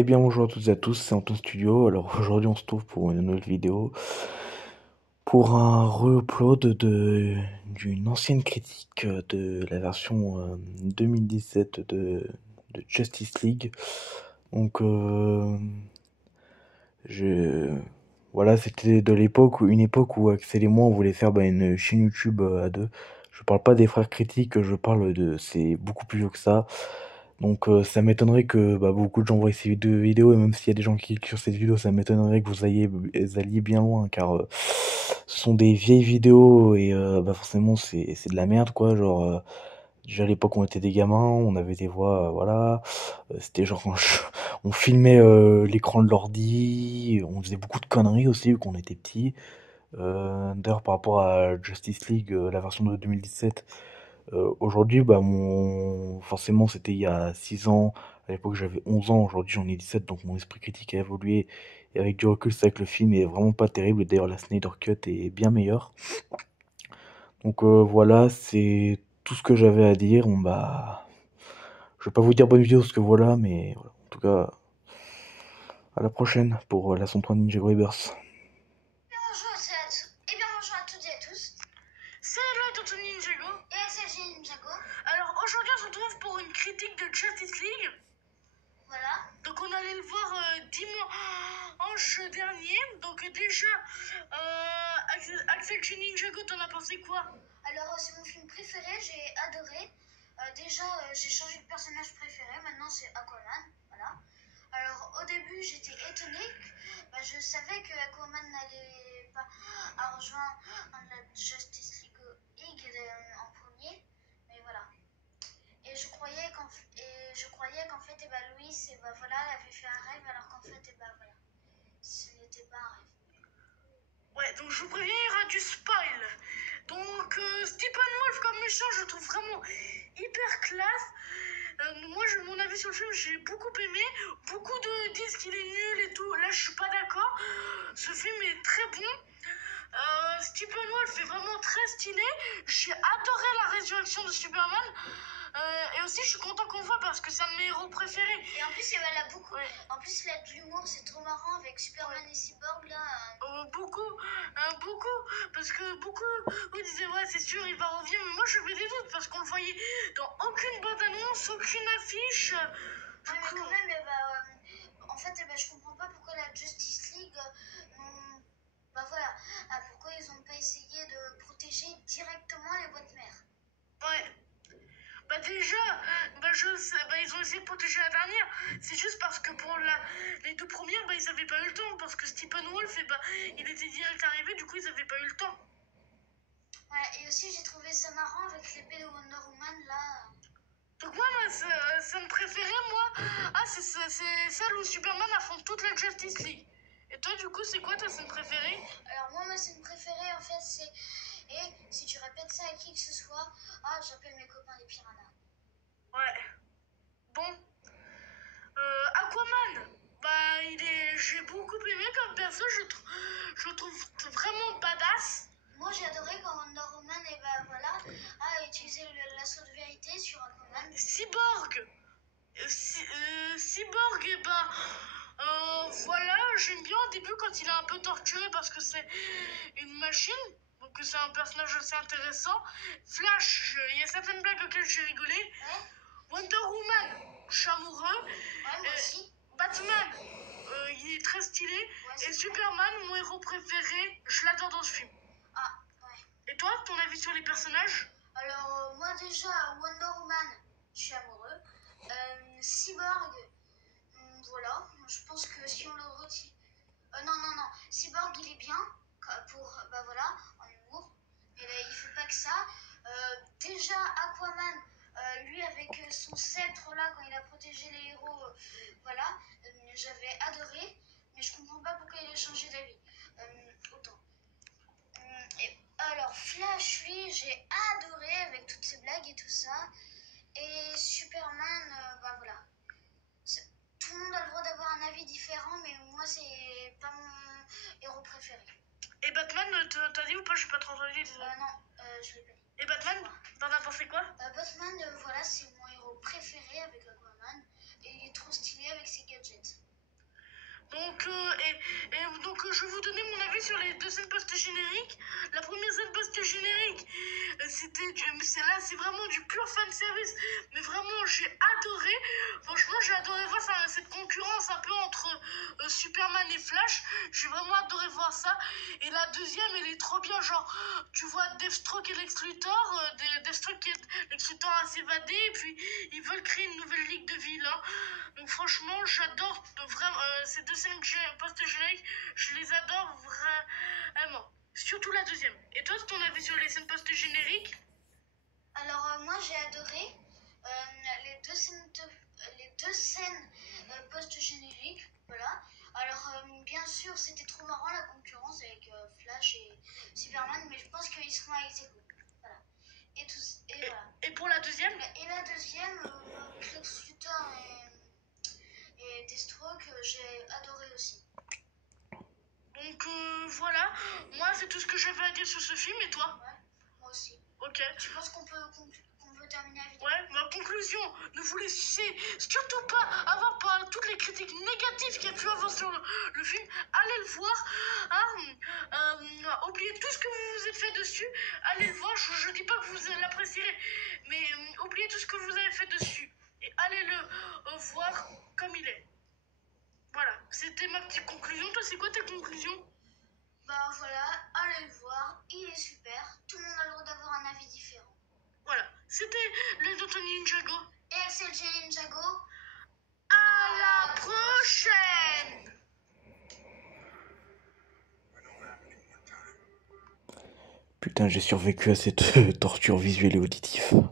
Eh bien bonjour à toutes et à tous, c'est Anton Studio. Alors aujourd'hui on se trouve pour une nouvelle vidéo, pour un re-upload d'une ancienne critique de la version 2017 de Justice League. Donc je voilà, c'était de l'époque, une époque où Axel et moi on voulait faire une chaîne YouTube à deux. Je parle pas des frères critiques, je parle de, c'est beaucoup plus vieux que ça. Donc ça m'étonnerait que beaucoup de gens voient ces deux vidéos, et même s'il y a des gens qui cliquent sur cette vidéo, ça m'étonnerait que vous alliez bien loin, car ce sont des vieilles vidéos, et forcément c'est de la merde, quoi. Genre, déjà à l'époque on était des gamins, on avait des voix, voilà. C'était genre, on filmait l'écran de l'ordi, on faisait beaucoup de conneries aussi, vu qu'on était petits. D'ailleurs, par rapport à Justice League, la version de 2017, aujourd'hui, forcément, c'était il y a 6 ans. À l'époque, j'avais 11 ans. Aujourd'hui, j'en ai 17. Donc, mon esprit critique a évolué. Et avec du recul, c'est vrai que le film est vraiment pas terrible. Et d'ailleurs, la Snyder Cut est bien meilleure. Donc, voilà, c'est tout ce que j'avais à dire. Je vais pas vous dire bonne vidéo, parce que voilà. Mais voilà. En tout cas, à la prochaine pour la 103 Ninja Rebirth. Bonjour à toutes et à tous. C'est Eloy Tonton Ninjago. Et SLG Ninjago. Alors aujourd'hui on se retrouve pour une critique de Justice League. Voilà. Donc on allait le voir dimanche dernier. Donc déjà, Axel G Ninjago, t'en as pensé quoi? Alors c'est mon film préféré, j'ai adoré. Déjà j'ai changé de personnage préféré, maintenant c'est Aquaman. Voilà. Alors au début j'étais étonnée, je savais que Aquaman n'allait pas rejoindre la Justice League en premier, mais voilà. Et je croyais qu'en fait Louis voilà, elle avait fait un rêve alors qu'en fait voilà, ce n'était pas un rêve. Ouais, donc je vous préviens, il y aura du spoil. Donc Stephen Wolf comme méchant, je le trouve vraiment hyper classe. Moi, mon avis sur le film, j'ai beaucoup aimé. Beaucoup de disent qu'il est nul et tout. Là, je suis pas d'accord. Ce film est très bon. Stephen Wolf est vraiment très stylé. J'ai adoré la résurrection de Superman. Et aussi, je suis content qu'on le voit parce que c'est un de mes héros préférés. Et en plus, il a beaucoup. Ouais. En plus, il a de l'humour, c'est trop marrant avec Superman et Cyborg là. Beaucoup, parce que beaucoup vous disaient ouais c'est sûr il va revenir, mais moi j'avais des doutes parce qu'on le voyait dans aucune bande annonce, aucune affiche. Ouais, mais quand même, en fait, je comprends pas pourquoi la Justice League, voilà, pourquoi ils ont pas essayé de protéger directement les boîtes mères. Ouais. Déjà, je sais, ils ont essayé de protéger la dernière. C'est juste parce que pour les deux premières, ils avaient pas eu le temps. Parce que Stephen Wolf, il était direct arrivé, du coup, ils avaient pas eu le temps. Ouais, et aussi, j'ai trouvé ça marrant avec l'épée de Wonder Woman, là. Donc moi, ma scène préférée, moi, c'est celle où Superman affronte toute la Justice League. Et toi, du coup, c'est quoi ta scène préférée? Alors moi, ma scène préférée, en fait, c'est... Et si tu répètes ça à qui que ce soit, j'appelle mes copains les piranhas. Ouais. Bon. Aquaman. J'ai beaucoup aimé comme perso. Je le trouve vraiment badass. Moi, j'ai adoré quand Wonder Woman voilà, a utilisé l'assaut de vérité sur Aquaman. Cyborg. Cyborg, voilà, j'aime bien au début quand il est un peu torturé parce que c'est une machine, donc c'est un personnage assez intéressant. Flash, il y a certaines blagues auxquelles j'ai rigolé. Ouais. Wonder Woman, je suis amoureux. Ouais, moi aussi. Batman, il est très stylé. Ouais, et Superman, mon héros préféré, je l'adore dans ce film. Ah, ouais. Et toi, ton avis sur les personnages? Alors, moi déjà, Wonder Woman, je suis amoureux. Cyborg, voilà, je pense que si on le retire... non, Cyborg il est bien, pour, voilà, en humour, mais là, il fait pas que ça. Déjà, Aquaman, lui avec son sceptre là, quand il a protégé les héros, voilà, j'avais adoré, mais je comprends pas pourquoi il a changé d'avis, autant. Et alors, Flash, lui, j'ai adoré avec toutes ses blagues et tout ça. Et Superman, voilà. Tout le monde a le droit d'avoir un avis différent, mais moi, c'est pas mon héros préféré. Et Batman, t'as dit ou pas? Je suis pas trop entendu. Non, je l'ai pas dit. Et Batman, t'en as pensé quoi? Batman, voilà, c'est mon héros préféré avec Aquaman. Et il est trop stylé avec ses gadgets. avis sur les deux scènes post-génériques. La première scène post-générique, c'est vraiment du pur fan service, mais vraiment j'ai adoré. Franchement, j'ai adoré voir cette concurrence un peu entre Superman et Flash. J'ai vraiment adoré voir ça. Et la deuxième, elle est trop bien. Genre, tu vois Deathstroke et Lex Luthor. Deathstroke et Lex Luthor à s'évader. Et puis, ils veulent créer une nouvelle ligue de vilains. Donc, franchement, j'adore vraiment ces deux scènes post-génériques. Je les adore vraiment. Surtout la deuxième. Et toi, ton avis sur les scènes post-génériques? Alors, moi, j'ai adoré les deux scènes post-génériques. Voilà. Alors, bien sûr, c'était trop marrant la concurrence avec Flash et Superman, mais je pense qu'ils seront à ex-aequo. Voilà. Et voilà. Et pour la deuxième? Et la deuxième, Lex Luthor et Deathstroke, j'ai adoré aussi. Donc voilà, moi c'est tout ce que j'avais à dire sur ce film, et toi? Ouais, moi aussi. Ok. Tu penses qu'on peut terminer la vidéo? Ouais, ma conclusion, ne vous laissez surtout pas avoir par toutes les critiques négatives qu'il y a pu avoir sur le film. Allez le voir, oubliez tout ce que vous vous êtes fait dessus, allez le voir, je dis pas que vous l'apprécierez, mais oubliez tout ce que vous avez fait dessus, et allez le voir comme il est. Voilà, c'était ma petite conclusion. Toi, c'est quoi tes conclusions? Bah voilà, allez le voir, il est super. Tout le monde a le droit d'avoir un avis différent. Voilà, c'était le Dr Ninjago. Et Axel J. Ninjago. À la prochaine! Putain, j'ai survécu à cette torture visuelle et auditive.